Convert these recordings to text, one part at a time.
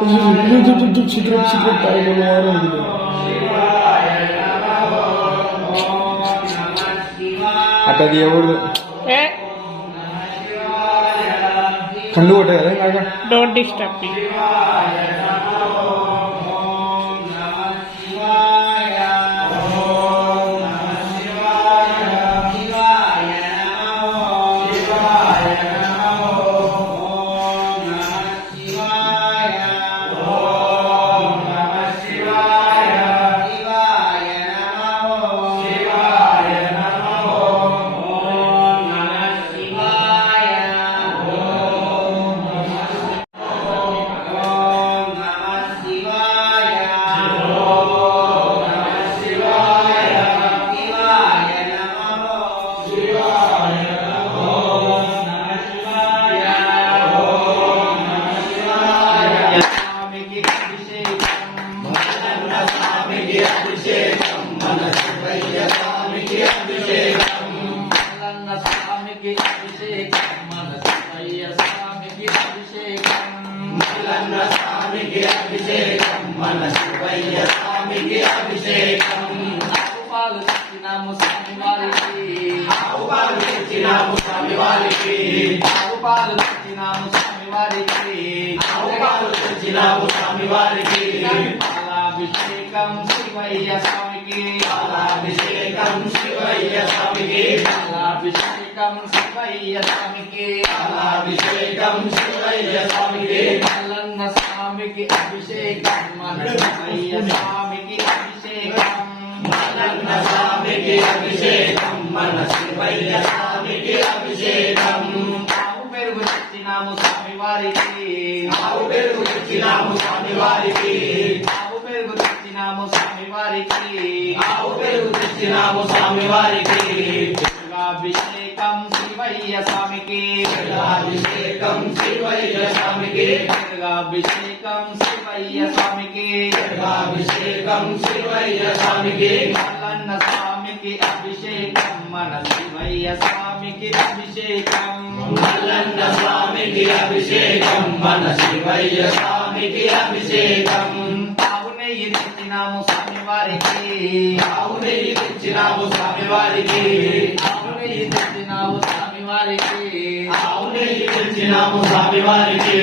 Cigarette తాగిన వారం ఉంది. అట్టది ఎవరు కళ్ళు కొట్టే కదా ఇలాగా. Don't disturb me. అభిషేకం మన శివయ్య స్వామికి అభిషేకం. ఆవుపాలు తెచ్చినాము స్వామి వారికి, ఆవుపాలు తెచ్చినాము స్వామి వారికి, ఆవుపాలు తెచ్చినాము స్వామి వారికి, ఆవుపాలు తెచ్చినాము స్వామి వారికి. పాలాభిషేకం శివయ్య స్వామికి, పాలాభిషేకం శివయ్య స్వామికి, పాలాభిషేకం శివయ్య స్వామికి, పాలాభిషేకం శివయ్య స్వామికి. మల్లన్న స్వామికి అభిషేకం మన శివయ్య స్వామికి అభిషేకం. మల్లన్న స్వామికి అభిషేకం మన శివయ్య స్వామికి అభిషేకం. ఆవు పెరుగు తెచ్చినాము స్వామి వారికి, ఆవు పెరుగు తెచ్చినాము స్వామి వారికి, ఆవు పెరుగు తెచ్చినాము స్వామి వారికి, ఆవు పెరుగు తెచ్చినాము స్వామి వారికి. అభిషేకం శివయ్య స్వామికి, అభిషేకం శివయ్య స్వామికి, అభిషేకం శివయ్య స్వామికి, అభిషేకం శివయ్య స్వామికి. మల్లన్న స్వామికి అభిషేకం మన శివయ్య స్వామికి అభిషేకం. మల్లన్న స్వామికి అభిషేకం మన శివయ్య స్వామికి అభిషేకం. ఆవు నెయ్యి తెచ్చినాము స్వామి వారికి, ఆవు నెయ్యి తెచ్చినాము స్వామి వారికి, ఆవు నెయ్యి తెచ్చినాము స్వామి వారికి, ఆవు నెయ్యి తెచ్చినాము స్వామి వారికి.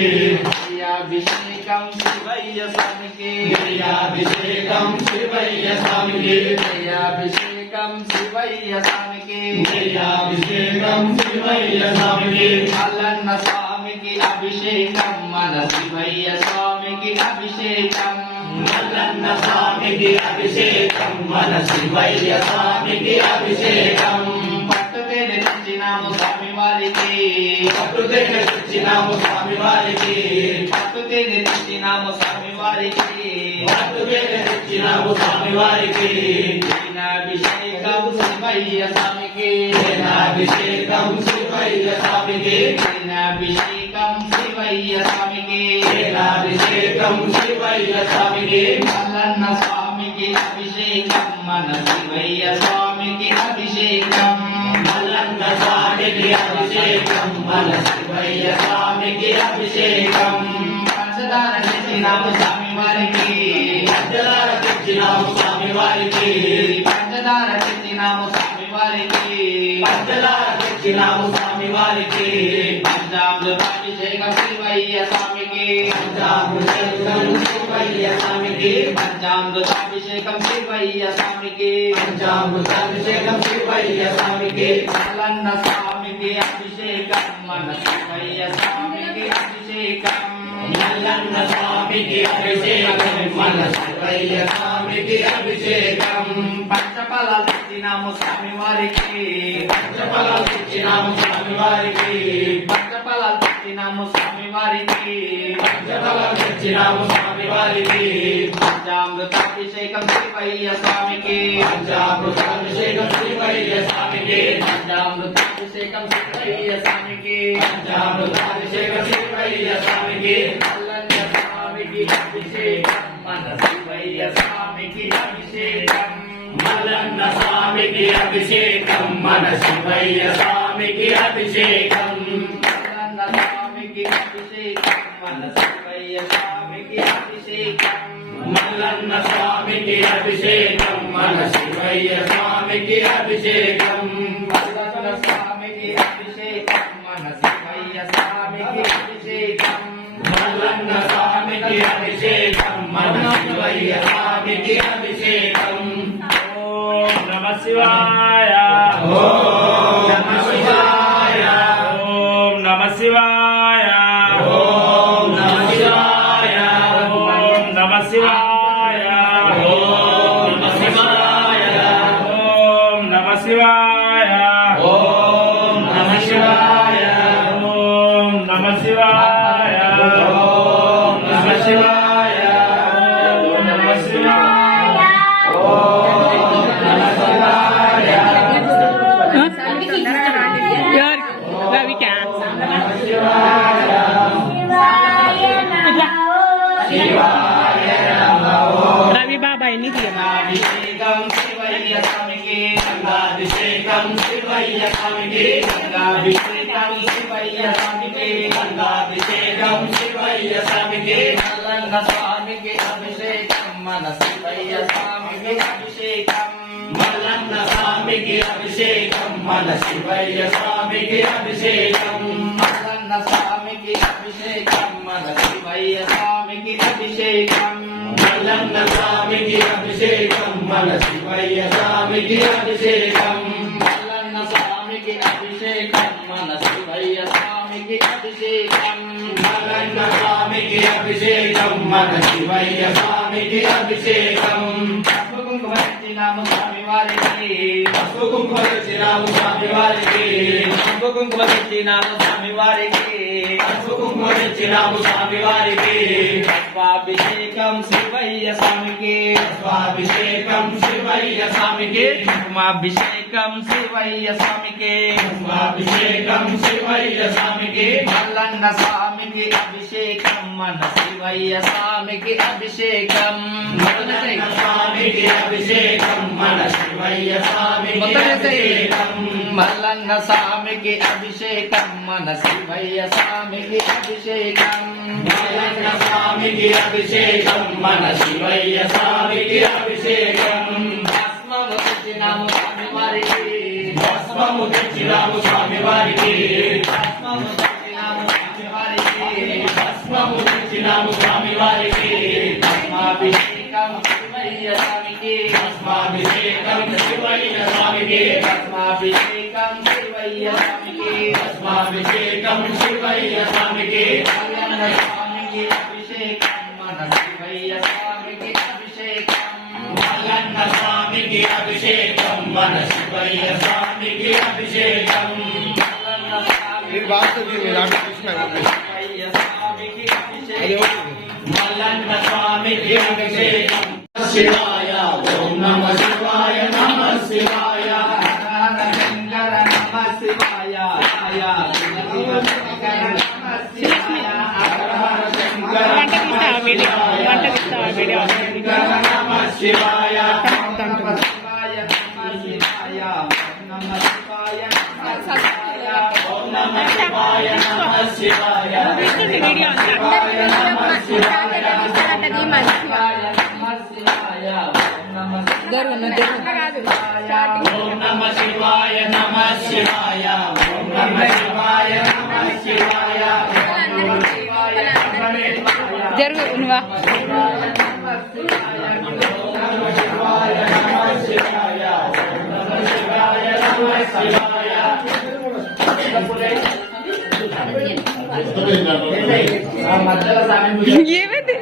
అభిషేకం శివయ్య స్వామికి, అభిషేకం శివయ్య స్వామికి, అభిషేకం శివయ్య స్వామికి, అభిషేకం శివయ్య స్వామికి. మల్లన్న స్వామికి అభిషేకం మన శివయ్య స్వామికి అభిషేకం. మల్లన్న స్వామికి అభిషేకం మన శివయ్య స్వామికి అభిషేకం. పట్టుతేనె తెచ్చినాము స్వామి వారికి, పట్టుతేనె తెచ్చినాము స్వామి వారికి, పట్టుతేనె తెచ్చినాము స్వామి వారికి, పట్టుతేనె తెచ్చినాము స్వామి వారికి. అభిషేకం శివయ్య స్వామికి, అభిషేకం శివయ్య స్వామికి, అభిషేకం శివయ్య స్వామికి, అభిషేకం శివయ్య స్వామికి. మల్లన్న స్వామికి అభిషేకం మన శివయ్య స్వామికి అభిషేకం. మల్లన్న స్వామికి అభిషేకం మన శివయ్య స్వామికి అభిషేకం. పంచదార తెచ్చినాము స్వామి వారికి, పంచదార తెచ్చినాము స్వామి వారికి, పంచదార తెచ్చినాము స్వామి వారికి, పంచదార తెచ్చినాము స్వామి వారికి. పంచామృతాభిషేకం శివయ్య స్వామికి, పంచామృతాభిషేకం శివయ్య స్వామికి, పంచామృతాభిషేకం శివయ్య స్వామికి, పంచామృతాభిషేకం శివయ్య స్వామికి. మల్లన్న స్వామికి అభిషేకం మన శివయ్య స్వామికి అభిషేకం. మల్లన్న స్వామికి అభిషేకం మన శివయ్య స్వామికి అభిషేకం. పంచఫలాలు తెచ్చినాము స్వామి వారికి, పంచఫలాలు తెచ్చినాము స్వామి వారికి, పంచఫలాలు తెచ్చినాము స్వామి వారికి, పంచఫలాలు తెచ్చినాము స్వామి వారికి. పంచామృతాభిషేకం శివయ్య స్వామికి, పంచామృతాభిషేకం శివయ్య స్వామికి, పంచామృతాభిషేకం శివయ్య స్వామికి, పంచామృతాభిషేకం శివయ్య స్వామికి. మల్లన్న స్వామికి అభిషేకం మన శివయ్య స్వామికి అభిషేకం. మల్లన్న స్వామికి అభిషేకం మన శివయ్య స్వామికి అభిషేకం. మల్లన్న స్వామికి అభిషేకం మన శివయ్య స్వామికి అభిషేకం మల్లన్న స్వామికి అభిషేకం మన శివయ్య స్వామికి అభిషేకం మల్లన్న స్వామికి అభిషేకం మన శివయ్య స్వామికి అభిషేకం మల్లన్న స్వామికి అభిషేకం మన శివయ్య స్వామికి అభిషేకం ఓం నమః శివాయ ఓం నమః శివాయ ఓం నమః శివాయ ఓం నమః శివాయ ఓం నమః శివాయ ఓం నమః శివాయ ఓం నమః శివాయ ఓం నమః శివాయ ఓం నమః శివాయ ఓం నమః శివాయ ఓం నమః శివాయ यार रवि क्या रवि बाबा नहीं दिया అభిషేకం శివయ్య స్వామికి గంగాభిషేకం శివయ్య స్వామికి గంగాభిషేకం శివయ్య స్వామికి గంగాభిషేకం శివయ్య స్వామికి మల్లన్న స్వామికి అభిషేకం మన శివయ్య స్వామికి అభిషేకం మల్లన్న స్వామికి అభిషేకం మన శివయ్య స్వామికి అభిషేకం మల్లన్న స్వామికి అభిషేకం మన శివయ్య స్వామికి అభిషేకం మల్లన్న స్వామికి అభిషేకం మన శివయ్య స్వామికి అభిషేకం మల్లన్న స్వామికి అభిషేకం మన శివయ్య స్వామికి అభిషేకం మల్లన్న స్వామికి అభిషేకం మన శివయ్య స్వామికి అభిషేకం పసుపు కుంకుమ తెచ్చినాము స్వామి వారికి పసుపు కుంకుమ తెచ్చినాము స్వామి వారికి పసుపు కుంకుమ తెచ్చినాము స్వామి వారికి పసుపు కుంకుమ తెచ్చినాము స్వామి వారికి పుష్పాభిషేకం శివయ్య స్వామికి పుష్పాభిషేకం శివయ్య స్వామికి కుంకుమాభిషేకం శివయ్య స్వామికి కుంకుమాభిషేకం శివయ్య స్వామికి మల్లన్న స్వామికి అభిషేకం మన శివయ్య స్వామికి అభిషేకం మల్లన్న స్వామికి అభిషేకం మన శివయ్య స్వామికి అభిషేకం మల్లన్న స్వామికి అభిషేకం మన శివయ్య స్వామికి అభిషేకం మల్లన్న స్వామికి అభిషేకం మన శివయ్య స్వామికి అభిషేకం భస్మము తెచ్చినాము స్వామి వారికి భస్మము తెచ్చినాము స్వామి వారికి భస్మము తెచ్చినాము స్వామి వారికి భస్మము తెచ్చినాము స్వామి వారికి భస్మాభిషేకం శివయ్య స్వామికి భస్మాభిషేకం శివయ్య స్వామికి భస్మాభిషేకం శివయ్య స్వామికి భస్మాభిషేకం శివయ్య స్వామికి మల్లన్న స్వామికి అభిషేకం మన శివయ్య స్వామికి అభిషేకం మల్లన్న స్వామికి అభిషేకం మన శివయ్య స్వామికి అభిషేకం మల్లన్న స్వామికి రామకృష్ణ శివయ్య స్వామికి అభిషేకం మల్లన్న స్వామికి అభిషేకం శివాయ ఓం నమ శివాయ నమ శివాయ హర శంకర నమ శివాయ వంట తీస్తావా వీడియో వంట తీస్తావా వీడియో నమ శివాయ తీస్తుంది వీడియో అంతా ఓం నమ శివాయ నమ శివాయ ఓం నమ శివాయ నమ శివాయ జరుగు నువ్వా ఏమైంది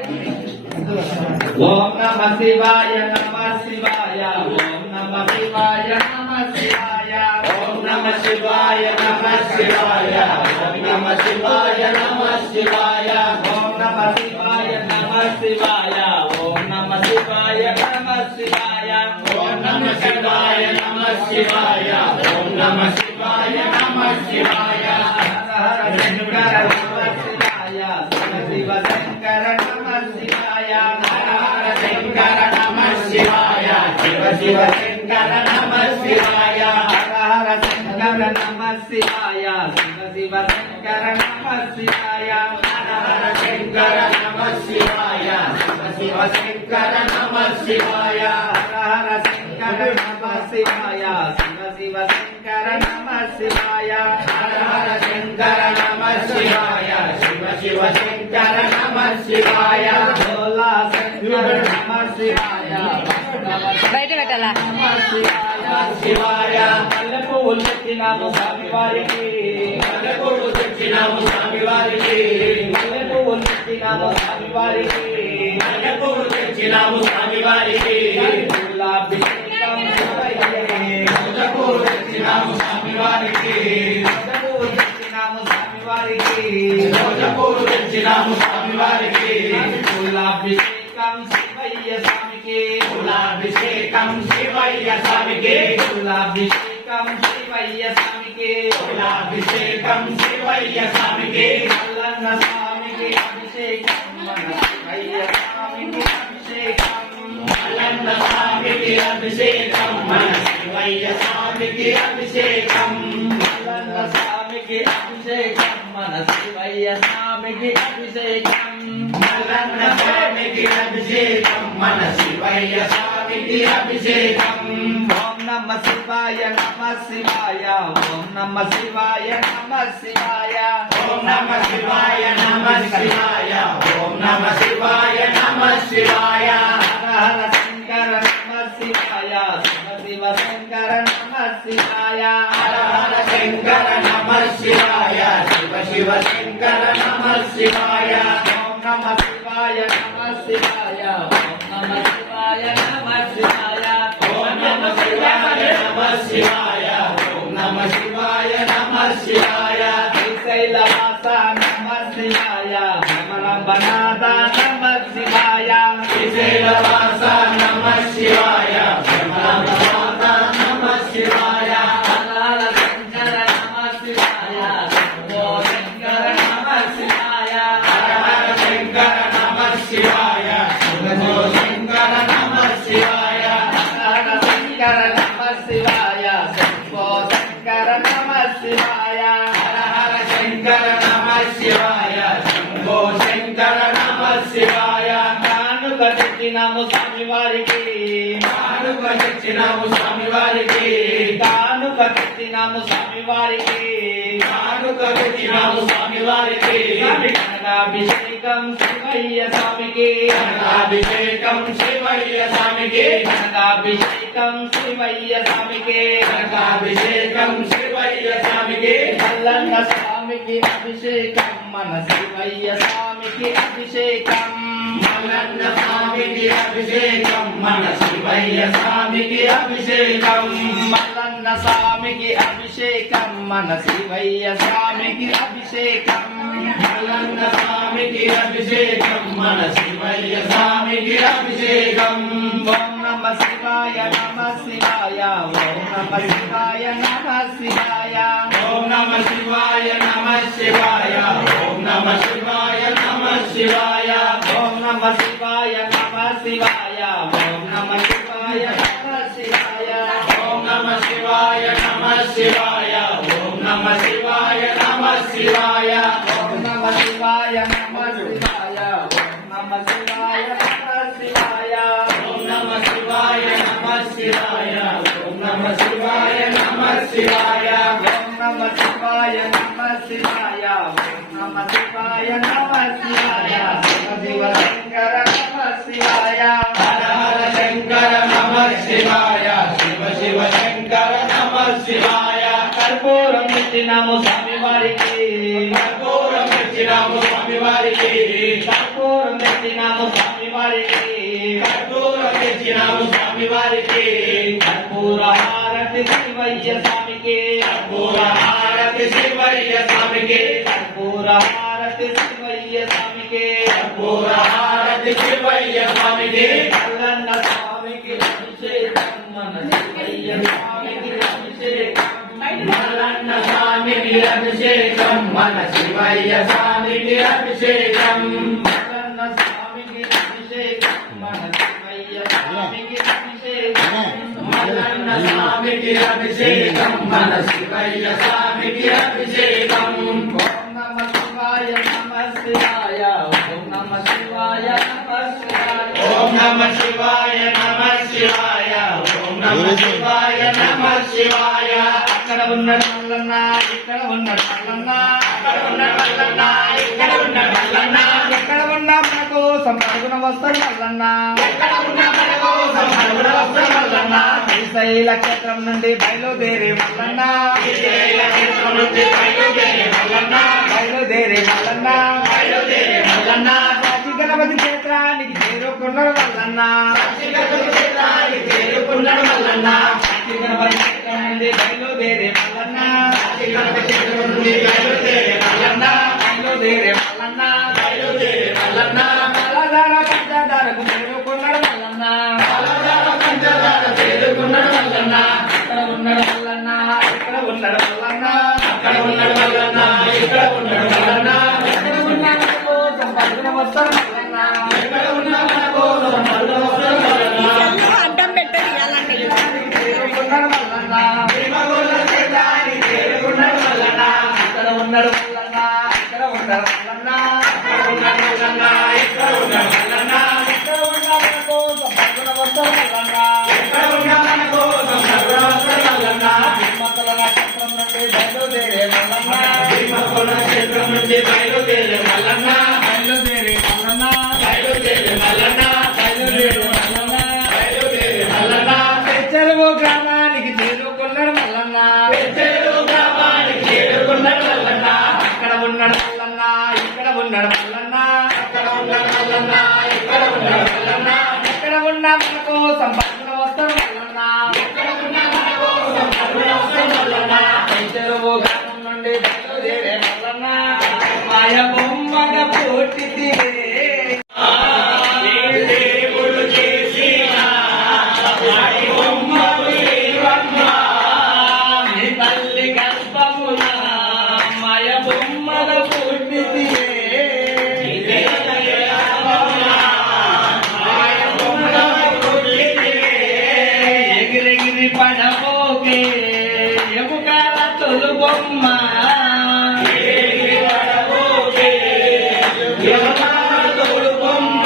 ఓం నమ శివాయ నమ శివాయ ఓం నమ శివాయ నమ శివాయ ఓం నమ శివాయ నమ శివాయ ఓం నమ శివాయ నమ శివాయ ఓం నమ శివాయ నమ శివాయ ఓం నమ శివాయ నమ శివాయ ఓం నమ శివాయ నమ శివాయ ఓం నమ శివాయ నమ శివాయ హర శంకర నమ శివాయ శివ శంకర నమ శివాయ హర శంకర నమ శివాయ శివ శివ శంకర నమ శివాయ హర శంకర నమ శివాయ శివ శివ శంకర నమ శివాయ హర శంకర నమ శివాయ శివ శివ శంకర నమ శివాయ హర హర శంకర నమ శివాయ శివ శివ శంకర నమ శివాయ హర హర శంకర నమ శివాయ శివ శివ శంకర నమ శివాయ భోలా శంకర నమ శివాయ బయట పెట్టాలా నమ శివాయ శివాయ మల్లెపూ తెచ్చినాము స్వామి వారికి మల్లెపూ తెచ్చినాము స్వామి వారికి మల్లెపూ తెచ్చినాము స్వామి వారికి మల్లెపూ తెచ్చినాము స్వామి వారికి గులాభిషేకం మల్లెపూ తెచ్చినాము స్వామి వారికి మల్లెపూ తెచ్చినాము స్వామి వారికి మల్లెపూ తెచ్చినాము స్వామి వారికి గులాభిషేకం శివయ్య స్వామికి కులాభిషేకం శివయ్య స్వామికి కులాభిషేకం శివయ్య స్వామికి కులాభిషేకం శివయ్య స్వామికి మల్లన్న స్వామికి అభిషేకం మన శివయ్య స్వామికి అభిషేకం మల్లన్న స్వామికి అభిషేకం మన శివయ్య స్వామికి అభిషేకం మల్లన్న స్వామికి అభిషేకం మన శివయ్య స్వామికి అభిషేకం మల్లన్న స్వామికి అభిషేకం మన శివయ్య స్వామికి అభిషేకం ఓం నమ శివాయ నమ శివాయ ఓం నమ శివాయ నమ శివాయ ఓం నమ శివాయ నమ శివాయ ఓం నమ శివాయ నమ శివాయ హర హర శంకర నమ శివాయ శివ శివ శంకర నమ శివాయ హర హర శంకర నమ శివాయ శివ శివ శంకర నమ శివాయ ఓం నమ శివాయ నమ శివాయ ఓం నమ శివాయ నమ శివాయ ఓం నమ శివాయ నమ శివాయ ఓం నమ శివాయ నమ శివాయ శ్రీశైలవాస నమ శివాయ భ్రమరాంబనాథ నమ శివాయ శ్రీశైలవాస నమ శివాయ భ్రమరాంబనాథ నమ శివాయ హర హర శంకర నమ శివాయ శంభో శంకర నమ శివాయ హర హర శంకర నమ శివాయ శంభో శంకర నమ శివాయ హర హర శంకర నమ శివాయ శంభో శంకర నమ శివాయ హర హర శంకర నమ శివాయ శంభో శంకర నమ శివాయ కానుక తెచ్చినాము స్వామి వారికి కానుక తెచ్చినాము స్వామి వారికి కానుక తెచ్చినాము స్వామి వారికి కానుక తెచ్చినాము స్వామి వారికి కనకాభిషేకం శివయ్య స్వామికి కనకాభిషేకం శివయ్య స్వామికి కనకాభిషేకం శివయ్య స్వామికి కనకాభిషేకం శివయ్య స్వామికి మల్లన్న స్వామికి అభిషేకం మన శివయ్య స్వామికి అభిషేకం మల్లన్న స్వామికి అభిషేకం మన శివయ్య స్వామికి అభిషేకం మల్లన్న స్వామికి అభిషేకం మన శివయ్య స్వామికి అభిషేకం మల్లన్న స్వామికి అభిషేకం మన శివయ్య స్వామికి అభిషేకం ఓం నమ శివాయ నమ శివాయ ఓం నమ శివాయ నమ శివాయ ఓం నమ శివాయ నమ శివాయ ఓం నమ శివాయ నమ శివాయ ఓం నమ శివాయ నమ శివాయ ఓం నమ శివాయ నమ శివాయ ఓం నమ శివాయ నమ శివాయ ఓం నమ శివాయ నమ శివాయ ఓం నమ శివాయ నమ శివాయ ఓం నమ శివాయ నమ శివాయ ఓం నమ శివాయ నమ శివాయ ఓం నమ శివాయ నమ శివాయ ఓం నమ శివాయ నమ శివాయ ఓం నమ శివాయ నమ శివాయ శివ శివ శంకర నమ శివాయ హర హర శంకర నమ శివాయ శివ శివ శంకర నమ శివాయ కర్పూరం తెచ్చినాము స్వామి వారికి కర్పూరం తెచ్చినాము స్వామి వారికి కర్పూరం తెచ్చినాము స్వామి వారికి కర్పూరం తెచ్చినాము స్వామి వారికి కర్పూర హారతి శివయ్య స్వామికి కర్పూర హారతి శివయ్య స్వామికి కర్పూర హారతి శివయ్య స్వామికి కర్పూర హారతి శివయ్య స్వామికి మల్లన్న స్వామికి అభిషేకం మన శివయ్య స్వామికి అభిషేకం మల్లన్న స్వామికి అభిషేకం మన శివయ్య స్వామికి అభిషేకం మల్లన్న స్వామికి అభిషేకం మన శివయ్య స్వామికి అభిషేకం మల్లన్న స్వామికి అభిషేకం మన శివయ్య స్వామికి అభిషేకం ఓం నమ శివాయ నమ శివాయ ఓం నమ శివాయ నమ శివాయ నమ శివాయ నమ శివాయ ఓం నమ శివాయ నమ శివాయ అక్కడ ఉన్నాడు మల్లన్న ఇక్కడ ఉన్నాడు మల్లన్న అక్కడ ఉన్నాడు మల్లన్న ఇక్కడ ఉన్నాడు మల్లన్న ఎక్కడ ఉన్నా మనకు సంపర్కున వస్తాడు మల్లన్న ఎక్కడ ఉన్నా మనకు సంపర్కున వస్తాడు మల్లన్న శ్రీశైల క్షేత్రం నుండి బయలుదేరి మల్లన్న శ్రీశైల క్షేత్రం నుండి బయలుదేరి మల్లన్న బయలుదేరి మల్లన్న బయలుదేరి మల్లన్న సాక్షి గణపతి క్షేత్రానికి చేరుకున్నాడు మల్లన్న సాక్షి గణపతి క్షేత్రానికి చేరుకున్నాడు మల్లన్న సాక్షి గణపతి క్షేత్రం నుండి బయలుదేరి మల్లన్న సాక్షి గణపతి క్షేత్రం నుండి బయలుదేరి మల్లన్న బయలుదేరి మల్లన్న బయలుదేరి మల్లన్న పాలధార పంచదారకు చేరుకున్నాడు మల్లన్న పాలధార పంచదార చేరుకున్నాడు మల్లన్న అక్కడ ఉన్నాడు మల్లన్న ఇక్కడ ఉన్నాడు మల్లన్న అక్కడ ఉన్నాడు మల్లన్న ఇక్కడ ఉన్నాడు మల్లన్న ఎక్కడ ఉన్నా మనకు సంపర్కున వస్తాడు మల్లన్న ఎక్కడ ఉన్నా మనకు సంపర్కున వస్తాడు మల్లన్న అడ్డం పెట్టది ఇవ్వాలంటే చేరుకున్నాడు మల్లన్న భీమగోళ్ళ క్షేత్రానికి చేరుకున్నాడు మల్లన్న ఇక్కడ ఉన్నాడు మల్లన్న ఇక్కడ ఉన్నాడు మల్లన్న అక్కడ ఉన్నాడు మల్లన్న ఇక్కడ ఉన్నాడు మల్లన్న ఎక్కడ ఉన్నా మనకు సంపర్కున వస్తాడు మల్లన్న ఎక్కడ ఉన్నా మనకు సంపర్కున వస్తాడు మల్లన్న భీమగోళ్ళ క్షేత్రం నుండి బయలుదేరే మల్లన్న భీమగోళ్ళ క్షేత్రం నుండి బయలుదేరే మల్లన్న బయలుదేరే మల్లన్న బయలుదేరే మల్లన్న బయలుదేరే మల్లన్న బయలుదేరే మల్లన్న చెరువు గ్రామానికి చేరుకున్నాడు మల్లన్న చెరువు గ్రామానికి చేరుకున్నాడు మల్లన్న అక్కడ ఉన్నాడు మల్లన్న ఇక్కడ ఉన్నాడు మల్లన్న అక్కడ ఉన్నాడు మల్లన్న ఇక్కడ ఉన్నాడు మల్లన్న ఎక్కడ ఉన్నా మనకు సంపర్కున వస్తాడు మల్లన్న ఎక్కడ ఉన్నా మనకు సంపర్కున వస్తాడు మల్లన్న చెరువు గ్రామం నుండి బయలుదేరే మల్లన్న మాయ బొమ్మగా పుట్టితే దేవుడు చేసిన వాడి బొమ్మలు నీవమ్మ. నీ తల్లి గర్భమున మాయ బొమ్మగా పుట్టితే మాయ బొమ్మగా పుట్టితే ఎగిరెగిరి పడబోకే ఎముకల తొలు బొమ్మ ఎగిరి పడబోకే ఎముకల తొలు బొమ్మ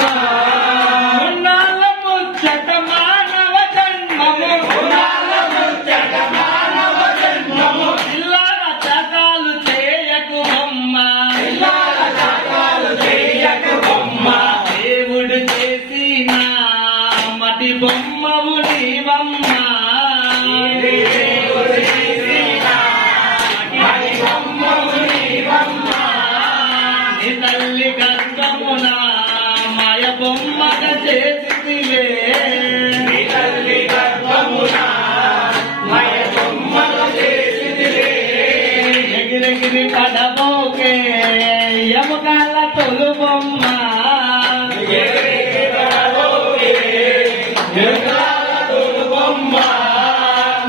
ఉన్నాళ్ళ ముచ్చట మానవ జన్మము ఉన్నాళ్ళ ముచ్చట మానవ జన్మము ఇల్లాల త్యాగాలు చేయకు బొమ్మ ఇల్లాల త్యాగాలు చేయకు బొమ్మ దేవుడు చేసిన మటి బొమ్మవు నీవమ్మ దేవుడు చేసిన మటి బొమ్మవు నీవమ్మ నీ తల్లి గర్భమున మాయ బొమ్మగా చేసితివే నీ తల్లి గర్భమున మాయ బొమ్మగా చేసితివే ఎగిరెగిరి పడబోకే ఎముకల తొలు బొమ్మ ఎగిరెగిరి పడబోకే ఎముకల తొలు బొమ్మ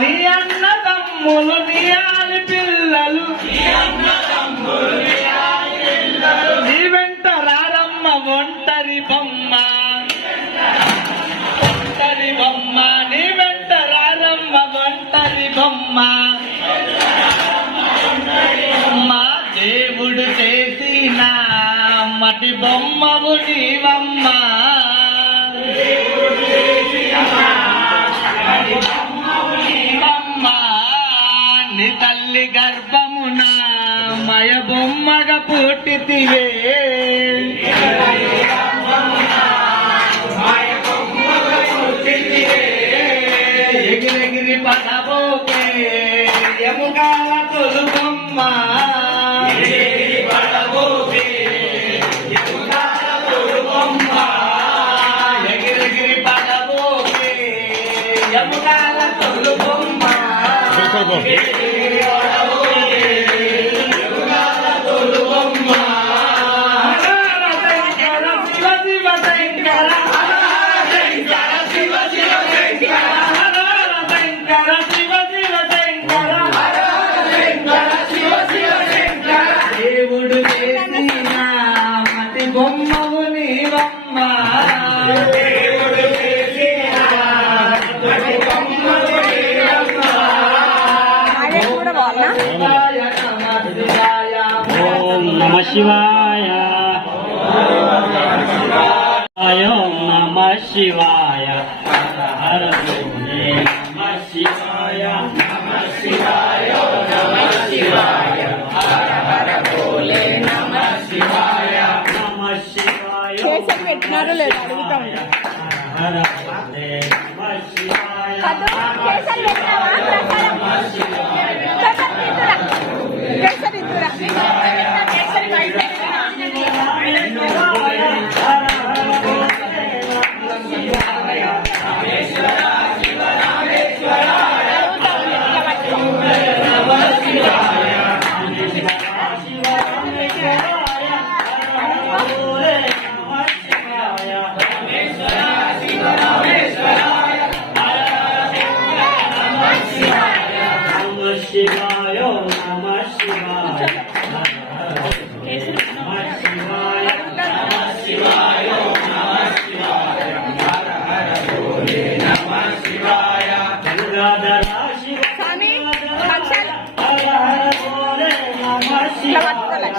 నీ అన్న తమ్ములు నీ ఆలి పిల్లలు నీ అన్న తమ్ములు నీ ఆలి పిల్లలు నీ వెంట రారమ్మ ఒంటరి బొమ్మ ఒంటరి బొమ్మ నీ వెంట రారమ్మ ఒంటరి బొమ్మ బొమ్మ దేవుడు చేసిన మటి బొమ్మవు నీవమ్మ దేవుడు చేసిన మటి బొమ్మవు నీవమ్మ నీ తల్లి గర్భమున మయ బొమ్మగా పుట్టితివే ఎగిరెగిరి పడబోకే ఎముకల తొలు బొమ్మ ఎగిరెగిరి పడబోకే ఎముకల తొలు బొమ్మ ఎగిరెగిరి పడబోకే ఎముకల తొలు బొమ్మ ఎగిరెగిరి పడబోకే ఎముకల తొలు బొమ్మ శంకర శివ శివ శంకర శంకర శివ శివ శంకర శంకర శివ శివ శంకర శంకర శివ శివ శంకర దేవుడు చేసిన మతి బొమ్మవు నీవమ్మ దేవుడు చేసిన మతి బొమ్మవు నీవమ్మ ఓం నమ శివాయ ఓం నమ శివాయ హర హర భోలే నమః శివాయ నమః శివాయ నమః శివాయ హర హర భోలే నమః శివాయ నమః శివాయ కేసరి పెట్టినారో లేదో అడుగుతా ఉంటా. హర భోలే నమః శివాయ కేసరి పెట్టినావా? కేసరి ఇద్దురా. కేసరి బయట శివాయ నమః శివాయ నమః శివాయ నమః శివాయ నమః శివాయ హర హర భోలే నమః శివాయ గంగాధర శివ స్వామి పక్షాలు హర హర భోలే నమః శివాయ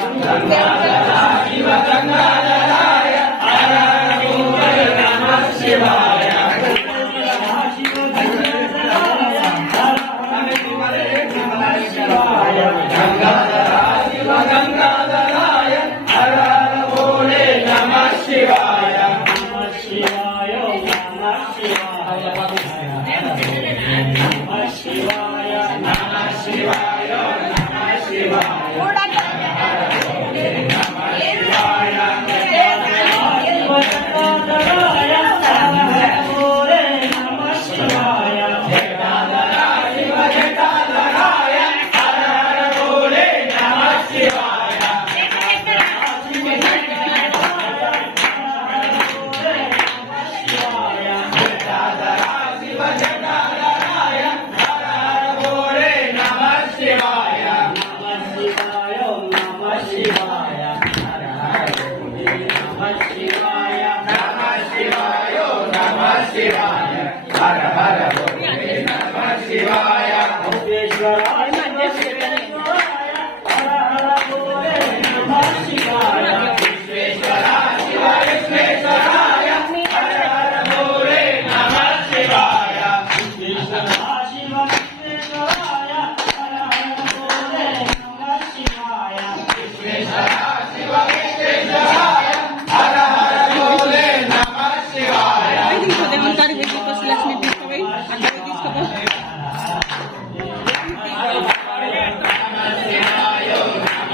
శివ గంగాధరాయ హర హర భోలే నమః శివాయ గంగాధరాయ హర హర భోలే నమః శివాయ నమః శివాయ నమః శివాయ నమః శివాయ నమః శివాయ నమః శివాయ గంగాధరాయ హర హర భోలే నమః శివాయ శివ జటాధరాయ హర హర భోలే నమః శివాయ శివాయ హర హర భోలే నమః శివాయ విశ్వేశ్వరాయ హర హర భోలే నమః శివాయ విశ్వేశ్వరాయ శివ విశ్వేశ్వరాయ హర హర భోలే నమః శివాయ విశ్వేశ్వరాయ శివ విశ్వేశ్వరాయ హర హర భోలే నమః శివాయ విశ్వేశ్వరాయ శివ విశ్వేశ్వరాయ హర హర భోలే నమః శివాయ దేవుని కాడికి వెళ్ళి ఫస్ట్ లక్ష్మి తీసుకుపోయి అక్కడ తీసుకోపో.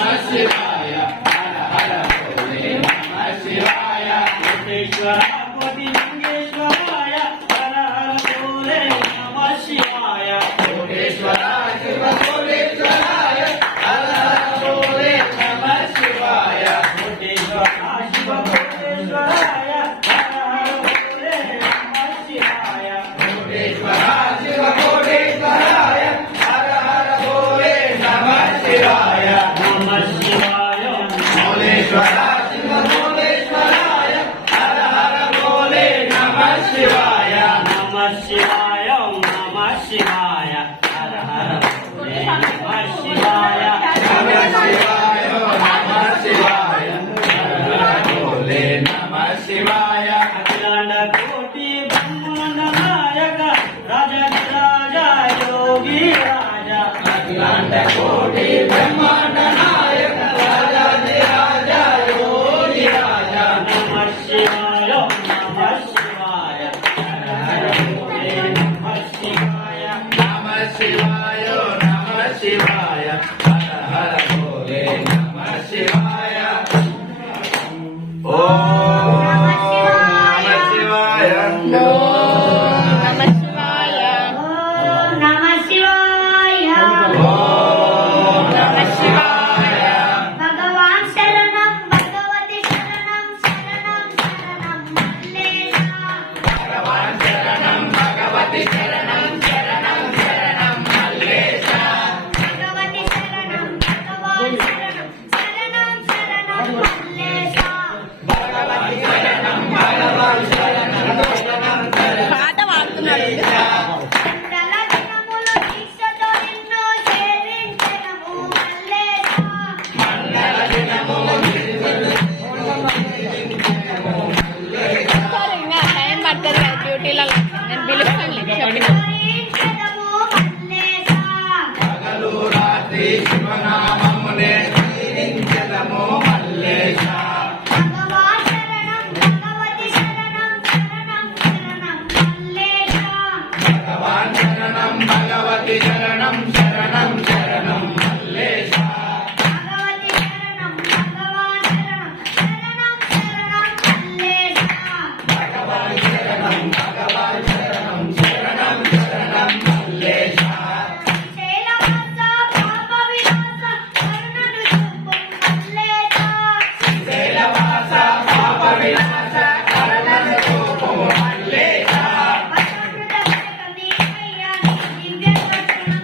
శివాయ హర హర భోలే నమః శివాయ కోటేశ్వర కోటిలింగేశ్వరాయ హర హర భోలే నమః శివాయ కోటేశ్వర శివ కోటేశ్వరాయ హర హర భోలే నమః శివాయ కోటేశ్వర శివ కోటేశ్వరాయ హర హర భోలే నమః శివాయ కోటేశ్వర శివ కోటేశ్వరాయ హర హర భోలే నమః శివాయ నమః శివాయ భోలేశ్వర శివ భోలేశ్వరాయ హర హర భోలే నమః శివాయ నమః శివాయ నమః శివాయ హర హర భగవాన్ శరణం భగవతి శరణం శరణం శరణం మల్లేశ భగవతి శరణం భగవాన్ శరణం శరణం శరణం మల్లేశ శైలవాస పాప వినాశ కరుణను చూపు మల్లేశ శైలవాస పాప వినాశ కరుణను చూపు మల్లేశ పరమృత కవియ్యా దివ్య దర్శనం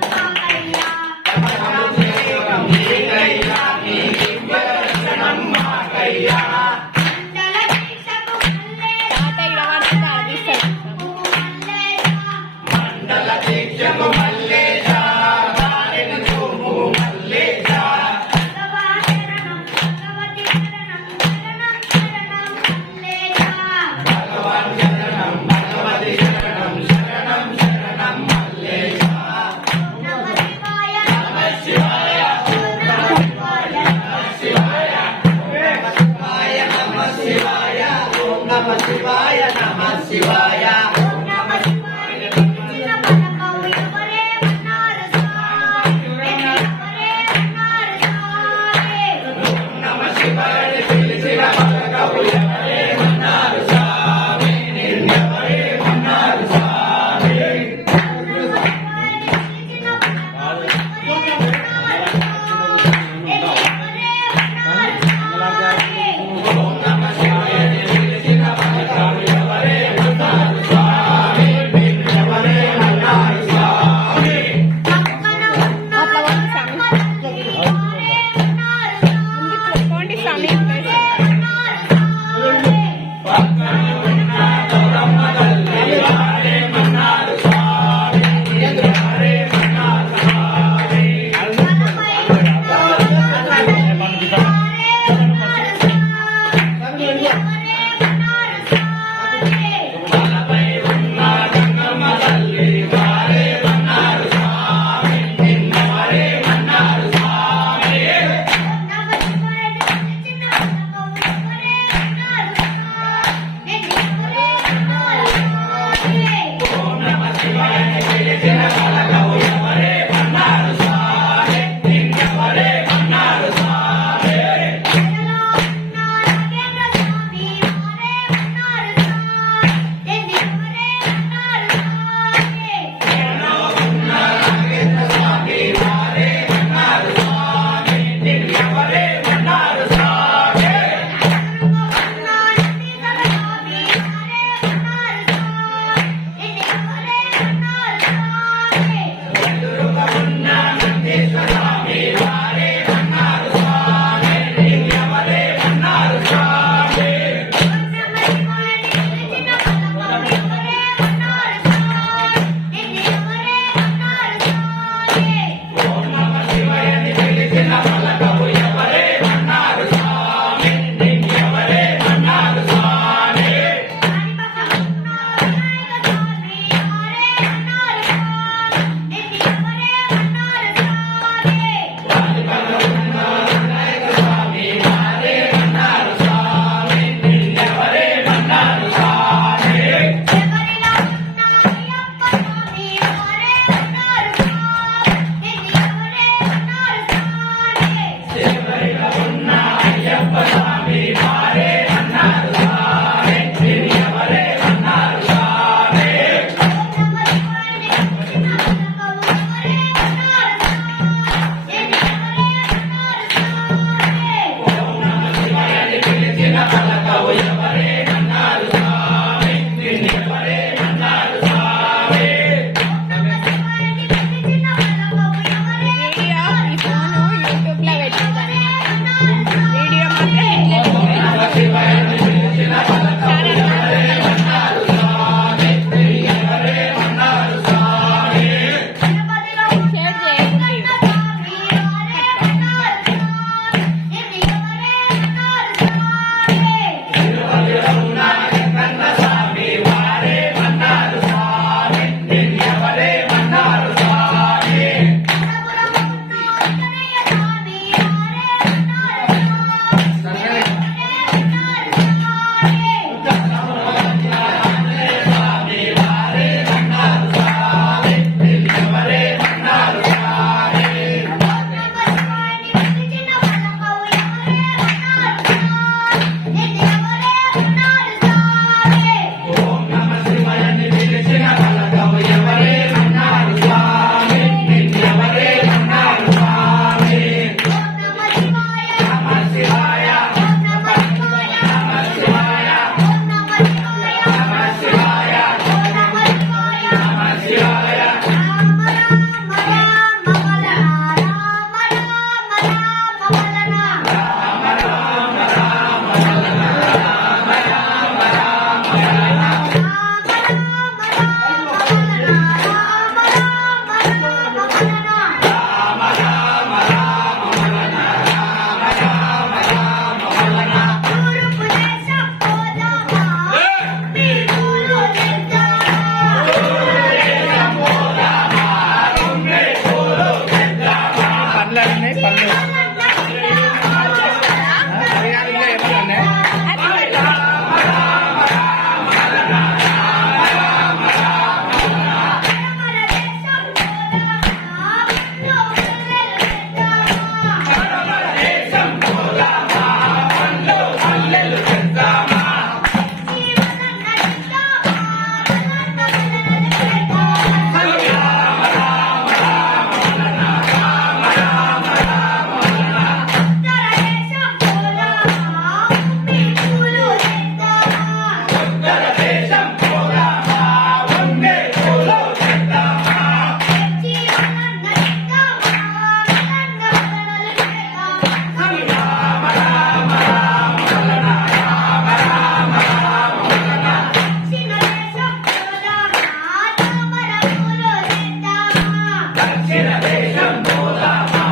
దక్షిణ దేశం పోదామా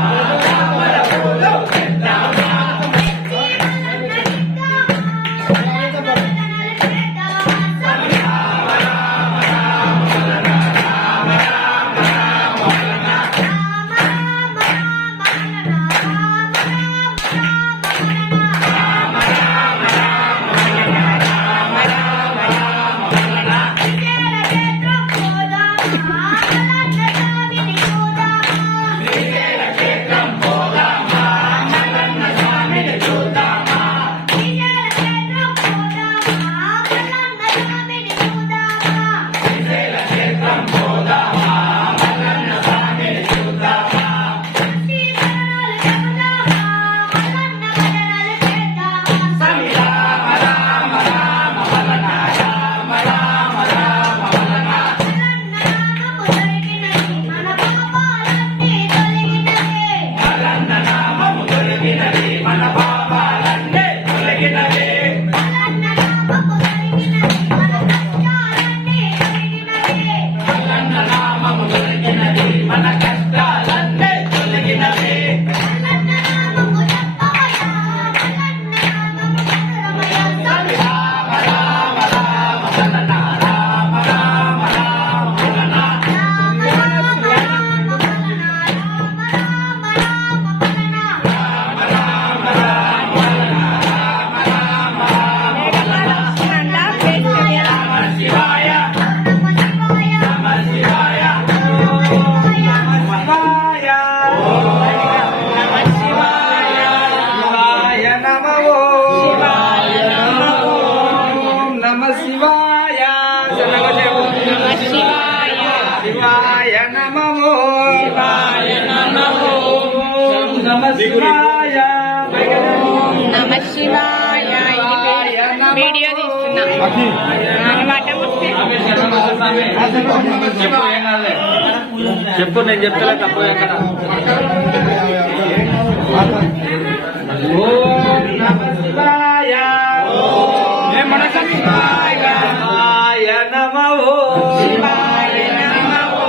తామర పూలు తెద్దామా శివాయ నమో శివాయ నమో నమ శివాయ నమ శివాయ వీడియో తీస్తున్నా చెప్పు నేను చెప్తా తప్పు ఎక్కడ ఓం నమ శివాయ మన శివాయ నమో శివాయ నమో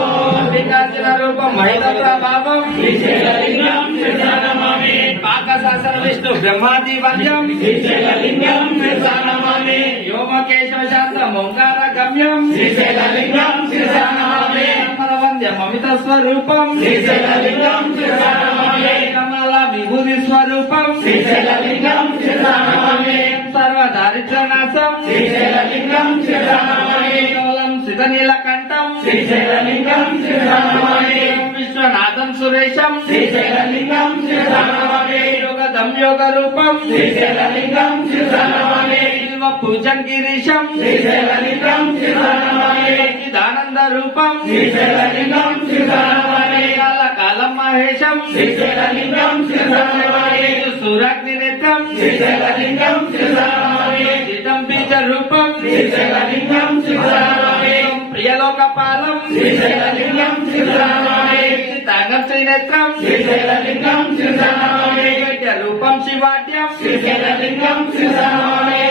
వికాసిన రూపం మహిళ ప్రభావం శ్రీశైలలింగం శిరసానమామి పాకశాసన విష్ణు బ్రహ్మాది వంద్యం శ్రీశైలలింగం శిరసానమామి వ్యోమకేశవ శాస్త్ర ఓంకార గమ్యం శ్రీశైలలింగం శిరసానమామి వంద్యం అమిత స్వరూపం శ్రీశైలలింగం శిరసానమామి కమల విభూతి స్వరూపం శ్రీశైలలింగం శిరసానమామి సర్వ దారిద్ర్య నాశం శ్రీశైలలింగం శిరసానమామి కేవలం సిద్ధనీలకంఠం శ్రీశైలలింగం శిరసానమామి విశ్వనాథం సురేశం శ్రీశైలలింగం శిరసానమామి యోగదం యోగ రూపం శ్రీశైలలింగం శిరసానమామి శివ పూజం గిరీశం శ్రీశైలలింగం శిరసానమామి చిదానంద రూపం శ్రీశైలలింగం శిరసానమామి కాలం మహేశం శ్రీశైలలింగం శిరసానమామి సూరాగ్ని నేత్రం శ్రీశైలలింగం శిరసానమామి చిదం బీజ రూపం శ్రీశైలలింగం శిరసానమామి ప్రియలోకపాలం శ్రీశైలలింగం శిరసానమామి తాగం శ్రీనేత్రం శ్రీశైలలింగం శిరసానమామి రూపం శివాడ్యం శ్రీశైలలింగం శిరసానమామి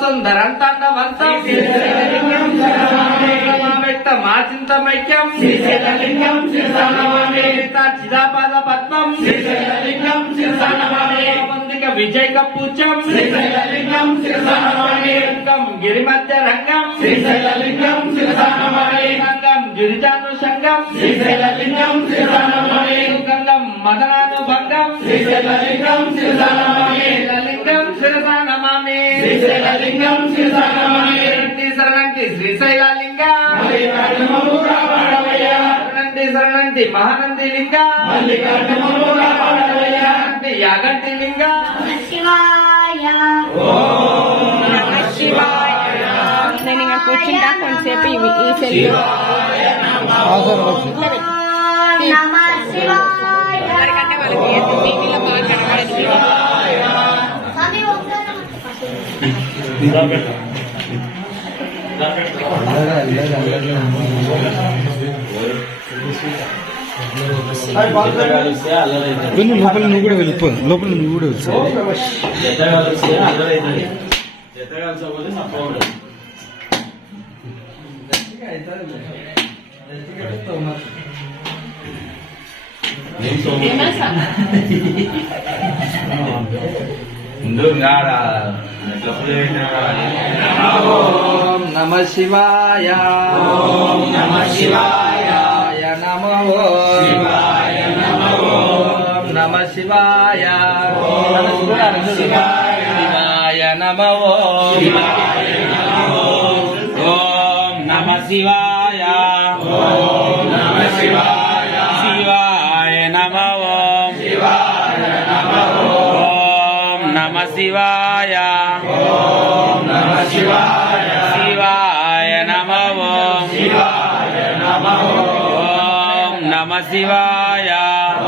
సుందరం తాండవంతం శ్రీశైలలింగం శిరసానమామి వ్యక్త మాచింతమైక్యం శ్రీశైలలింగం శిరసానమామి చిదాపాద పద్మం శ్రీశైలలింగం శిరసానమామి వందిక విజయ పూజ్యం శ్రీశైలలింగం శిరసానమామి గిరిమధ్య రంగం శ్రీశైలలింగం శిరసానమామి సంగం గిరిజానుషంగం శ్రీశైలలింగం శిరసానమామి గంగం మదనానుభంగం శ్రీశైలలింగం శిరసానమామి లింగం శిరసానమామి శ్రీశైలలింగం శిరసానమామి శరణంటి శ్రీశైలలింగ శరణంటి మహానంది లింగ యాగంటి లింగ శివాయ నమ శివాయ నేను ఇంకా కూర్చుంటా కొంతసేపు ఈ సెల్ నమ శివాయ ఎవరికంటే వాళ్ళకి టీవీలో బాగా కనబడదు స్వామి లోపల నువ్వు కూడా వెళ్ళిపో లోపల నువ్వు కూడా వచ్చి ముందు ఓం నమ శివాయ ఓం నమ శివాయ నమో శివాయ నమో నమ శివాయ ఓం శివాయ నమో శివాయ నమో ఓం నమ శివాయ ఓం నమ శివాయ శివాయ నమో శివాయ నమో ఓం నమ శివాయ ఓం నమ శివాయ శివాయ నమో శివాయ నమో ఓం నమ శివాయ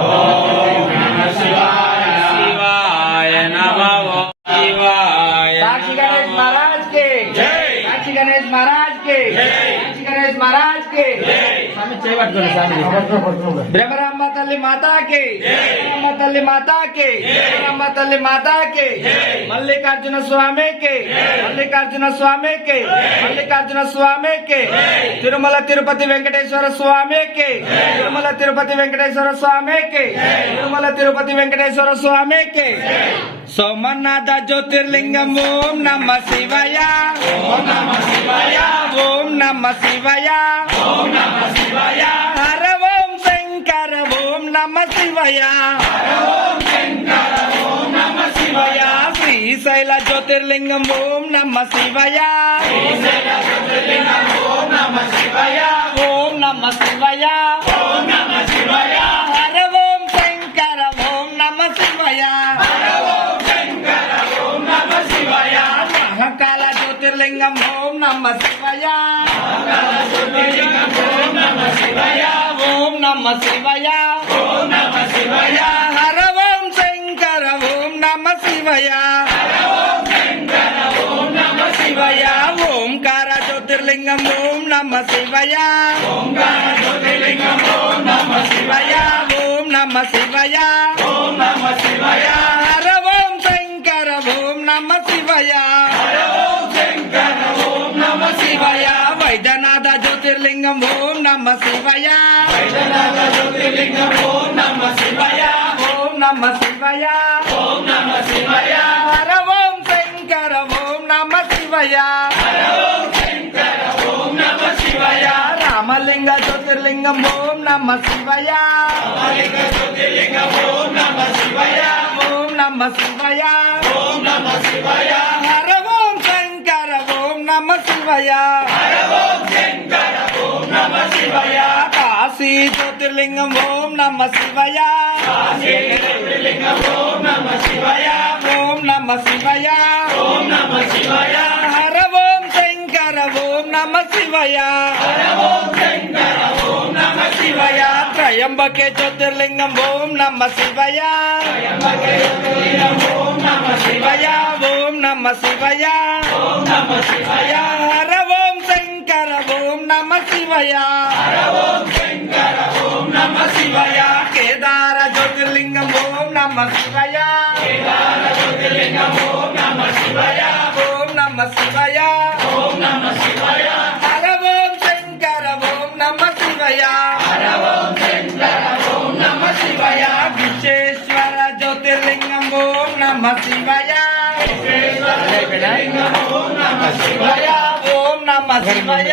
ఓం నమ శివాయ శివాయ నమో శివాయ సాక్షి గణేష్ महाराज के जय సాక్షి గణేష్ महाराज के जय సాక్షి గణేష్ महाराज के जय స్వామి చేయబట్టుకోండి స్వామి బ్రహ్మరాంబ తల్లి మాతాకి బ్రహ్మ తల్లి మాతాకి బ్రహ్మ తల్లి మాతాకి మల్లికార్జున స్వామికి మల్లికార్జున స్వామికి మల్లికార్జున స్వామికి తిరుమల తిరుపతి వెంకటేశ్వర స్వామికి తిరుమల తిరుపతి వెంకటేశ్వర స్వామికి తిరుమల తిరుపతి వెంకటేశ్వర స్వామికి సోమనాథ జ్యోతిర్లింగం ఓం నమ శివాయ ఓం నమ శివాయ ఓం నమ శివాయ ఓం నమ శివాయ హర ఓం శంకర ఓం నమ శివాయ హర ఓం శంకర ఓం నమ శివాయ శ్రీశైల జ్యోతిర్లింగం ఓం నమ శివాయ శ్రీశైల జ్యోతిర్లింగం ఓం నమ శివాయ ఓం నమ శివాయ ఓం నమ శివాయ హర ఓం శంకర ఓం నమ శివాయ హర ఓం శంకర ఓం నమ శివాయ మహాకాల జ్యోతిర్లింగం ఓం నమ శివాయ మహాకాల జ్యోతిర్లింగం ఓం నమ శివాయ ఓం నమ శివాయ ఓం నమ శివాయ హర ఓం శంకర ఓం నమ శివాయ హర ఓం శంకర ఓం నమ శివాయ ఓంకార జ్యోతిర్లింగం ఓం నమ శివాయ ఓంకార జ్యోతిర్లింగం ఓం నమ శివాయ ఓం నమ శివాయ ఓం నమ శివాయ హర ఓం శంకర ఓం నమ శివాయ హర ఓం శంకర ఓం నమ శివాయ వైద్యనాథ జ్యోతిర్లింగం ఓం నమ శివాయ వైద్యనాథ జ్యోతిర్లింగం ఓం నమ శివాయ ఓం నమ శివాయ ఓం నమ శివాయ హర ఓం శంకర ఓం నమ శివాయ హర ఓం శంకర ఓం నమ శివాయ రామలింగ జ్యోతిర్లింగం ఓం నమ శివాయ రామలింగ జ్యోతిర్లింగం ఓం నమ శివాయ ఓం నమ శివాయ ఓం నమ శివాయ హర ఓం శంకర ఓం నమ శివాయ హర ఓం శంకర ఓం నమ శివాయ కాశీ జ్యోతిర్లింగం ఓం నమ శివాయ కాశీ జ్యోతిర్లింగం ఓం నమ శివాయ ఓం నమ శివాయ ఓం నమ శివాయ హర ఓం శంకర ఓం నమ శివాయ హర ఓం శంకర ఓం నమ శివాయ త్రయంబకే జ్యోతిర్లింగం ఓం నమ శివాయ త్రయంబకే జ్యోతిర్లింగం ఓం నమ శివాయ ఓం నమ శివాయ ఓం నమ శివాయ హర ఓం శంకర ఓం నమ శివాయ హర ఓం శంకర ఓం నమ శివాయ కేదార జ్యోతిర్లింగం ఓం నమ శివాయ కేదార జ్యోతిర్లింగం ఓం నమ శివాయ ఓం నమ శివాయ ఓం నమ శివాయ హర ఓం శంకర ఓం నమ శివాయ హర ఓం శంకర ఓం నమ శివాయ విశ్వేశ్వర జ్యోతిర్లింగం ఓం నమ శివాయ విశ్వేశ్వర ఓం నమ శివాయ ఓం నమ శివాయ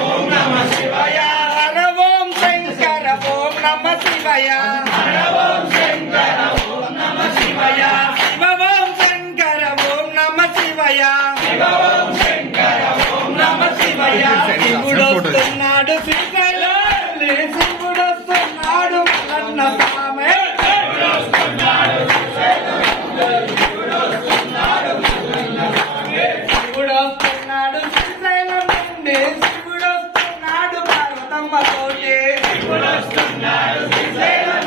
ఓం నమ శివాయ హర ఓం శంకర ఓం నమ శివాయ హర ఓం శంకర ఓం నమ శివాయ శివ ఓం శంకర ఓం నమ శివాయ శివ ఓం శంకర ఓం నమ శివాయ శివుడు వస్తున్నాడు శ్రీశైలం శివుడు వస్తున్నాడు అన్న స్వామి శివుడు వస్తున్నాడు శ్రీశైలం శివుడు వస్తున్నాడు నుండి శివుడు వస్తున్నాడు పార్వతమ్మ తోటి శివుడు వస్తున్నాడు శ్రీశైలం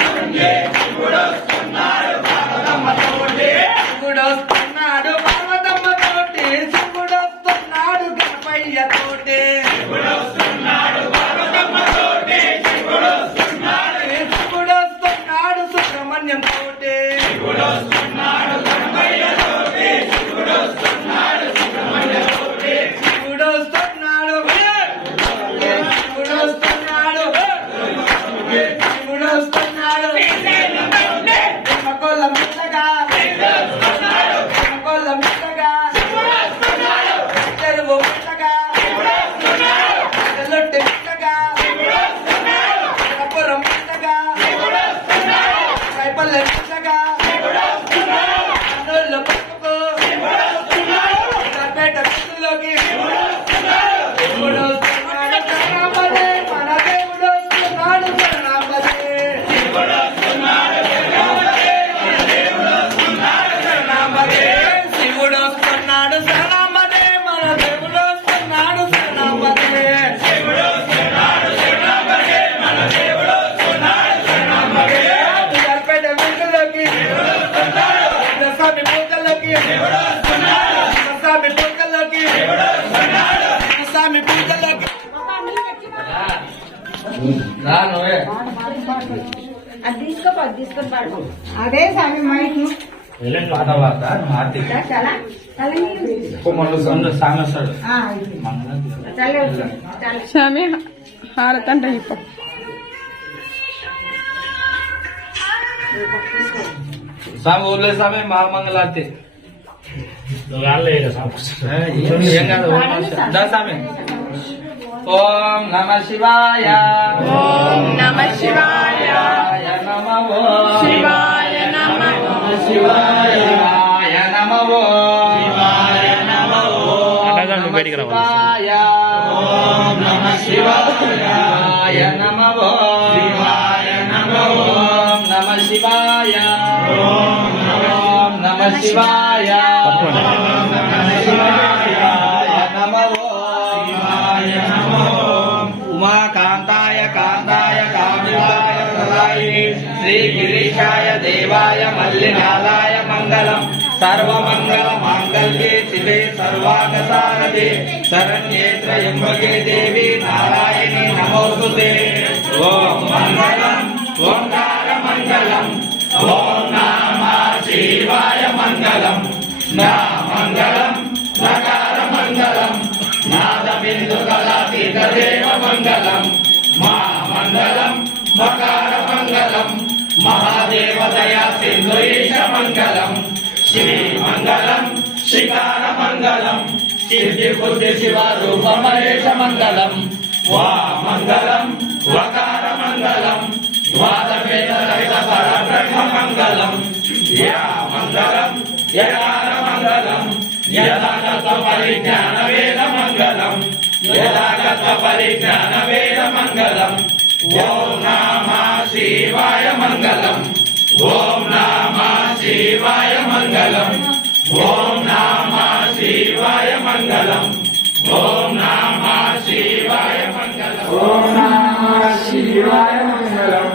అది తీసుకొని పడుకో అదే స్వామి మైక్ పాట పాడతా హార్తి చాలా సామె వస్తాడు స్వామి హారతి అంటే ఇప్పుడు స్వామి ఊర్లే స్వామి మహామంగళార్తి ఏం కాదు దా స్వామి ఓం నమ శివాయ ఓం నమ శివాయ నమో శివాయ నమః శివాయ నమో శివాయ నమో శివాయ ఓం నమ శివాయ నమో శివాయ నమో నమ శివాయ ఓం నమ శివాయ నమో శివాయ నమో ఉమాకాంతాయ కాంతాయ కామిలాయ ప్రదాయిని శ్రీగిరీశాయ దేవాయ మల్లినాథాయ మంగళం సర్వమంగళ మాంగళ్యే శివే సర్వాగసారథే శరణ్యే త్రయంబకే దేవి నారాయణి నమోస్తుతే ఓం మంగళం ఓంకార మంగళం ఓం నమ శివాయ మంగళం నా మంగళం నకార మంగళం నాద బిందు కళాతీత దేవ మంగళం మా మంగళం మకార మంగళం మహాదేవ దయా సింధుయేష మంగళం శ్రీ మంగళం శిఖార మంగళం సిద్ధి బుద్ధి శివ రూప మహేష మంగళం వా మంగళం వకార మంగళం ద్వాదవేద రహిత పరబ్రహ్మ మంగళం యా మంగళం యకార మంగళం యథాగత పరిజ్ఞాన వేద మంగళం యథాగత పరిజ్ఞాన వేద మంగళం ఓం నమ శివాయ మంగళం ఓం నమ శివాయ మంగళం ఓం నమ శివాయ మంగళం ఓం నమ శివాయ మంగళం ఓం నమ శివాయ మంగళం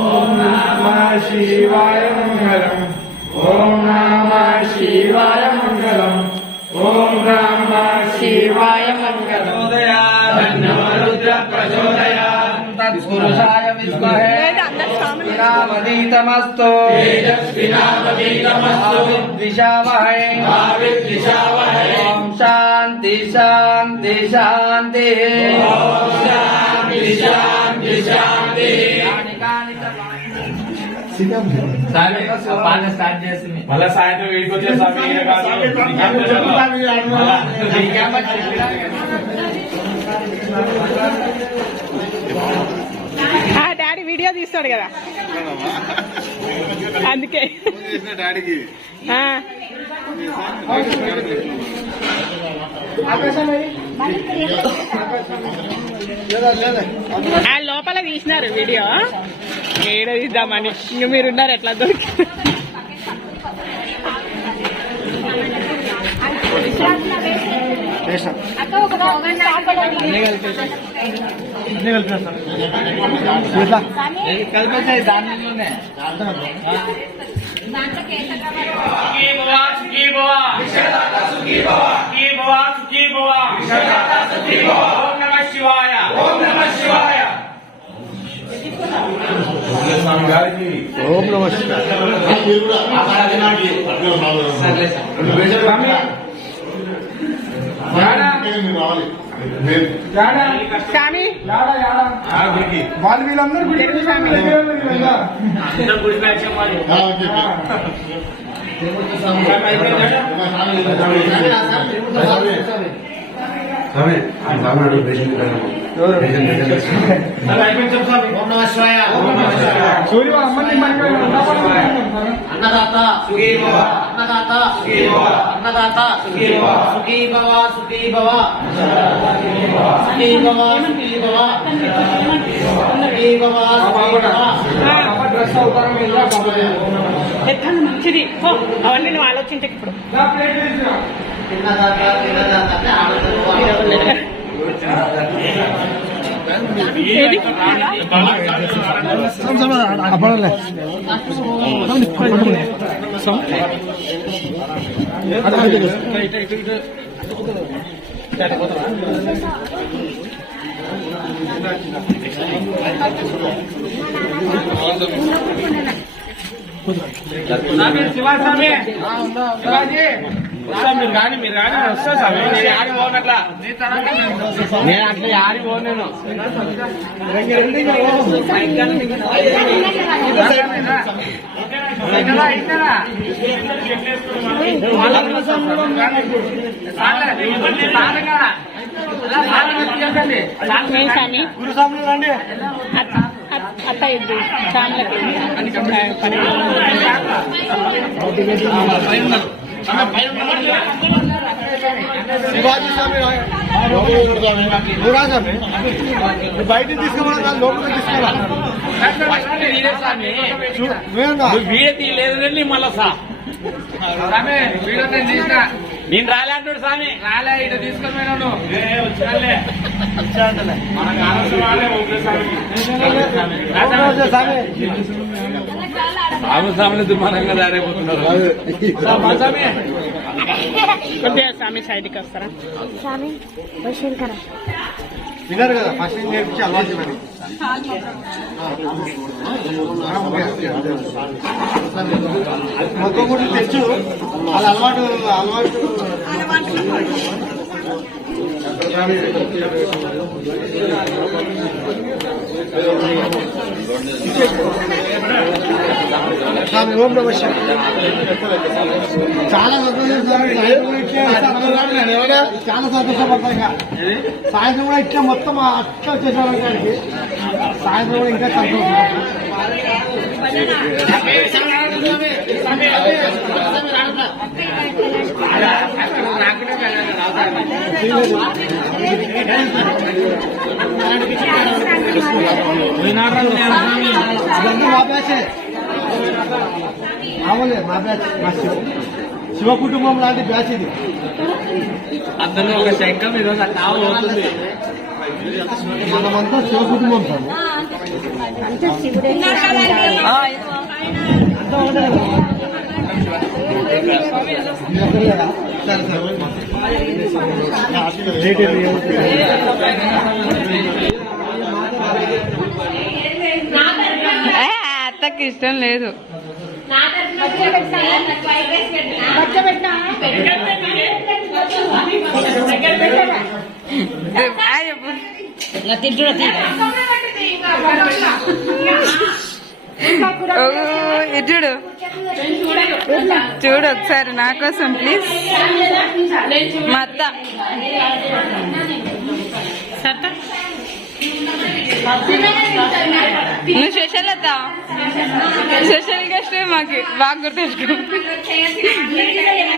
ఓం నమ శివాయ మంగళం ఓం నమ శివాయ మంగళం ఓం నమ శివాయ మంగళం రుద్ర ప్రచోదయా తత్పురుషాయ విద్మహే వినామదీతమస్తు విద్విషావహై ఓం శాంతి శాంతి శాంతి పాట స్టార్ట్ చేసింది మళ్ళా సాయంత్రం వీడికి వచ్చే డాడీ వీడియో తీస్తాడు కదా అందుకే డాడీకి ఆ. ఆ లోపల తీసినారు వీడియో ఏడో తీద్దామని ఇంక మీరున్నారు ఎట్లా దొరికి కలిపేసాయి దానిలోనే శివాయ ఓం నమ శివాయ ఓం నమ కానీ వాళ్ళు వీళ్ళందరూ తెలుగు స్వామి గుడి బ్యాచ్ మరి అన్నదాత అన్నదాత అన్నదాత సుఖీ భవ సుఖీ భవ సుఖీ భవ సుఖీ భవ సుఖీ భవ ఎత్తండి మంచిది ఓ, అవన్నీ నువ్వు ఆలోచించక ఇప్పుడు తిన్నదాత తిన్నదాత అంటే ఆడతారు ఏది? శివాస్వామి శివాజీ మీరు కానీ వస్తా స్వామి నేను ఆడి పోనట్లా నేను అట్లా ఆడి పోను గురుస్వామి రండి అత్త ఇది చాన్లకి శివాజీ స్వామి స్వామి బయటికి తీసుకోవాలి లోపలికి తీసుకోవాలి వీడియో తీయలేదు మళ్ళా స్వామి వీడియో తీసిన నేను రాలే అంటాడు స్వామి రాలే ఇటు తీసుకొని పోయినాను స్వామి దుర్మార్గంగా దారైపోతున్నారు కొద్దిగా స్వామి సైడ్కి వస్తారా స్వామి శంకర విన్నారు కదా ఫస్ట్ నేర్పించి అలవాటు ఇవ్వండి. మొత్తం కూడా తెచ్చు అది అలవాటు స్వామి ఓం నమః శివాయ. చాలా సంతోషం స్వామి. చాలా సంతోషపడతాయి. ఇంకా సాయంత్రం కూడా ఇట్లా మొత్తం అట్లా వచ్చేసానికి సాయంత్రం కూడా ఇంకా సంతోషం. మా బ్యాచే రావలే మా బ్యాచ్ మా శివ కుటుంబం లాంటి బ్యాచ్ ఇది. అందులో ఒక శంఖం ఈరోజు అట్లా అవుతుంది మనమంతా శివ కుటుంబం సార్. అంతా శివుడే అంతా ఒకటే కదా. సరే అత్తకి ఇష్టం లేదు. చూడు చూడు ఒకసారి నా కోసం ప్లీజ్. మా అత్త నువ్వు స్పెషల్ అత్త, స్పెషల్ గెస్ట్ మాకు బాగా గుర్తుంచుకో.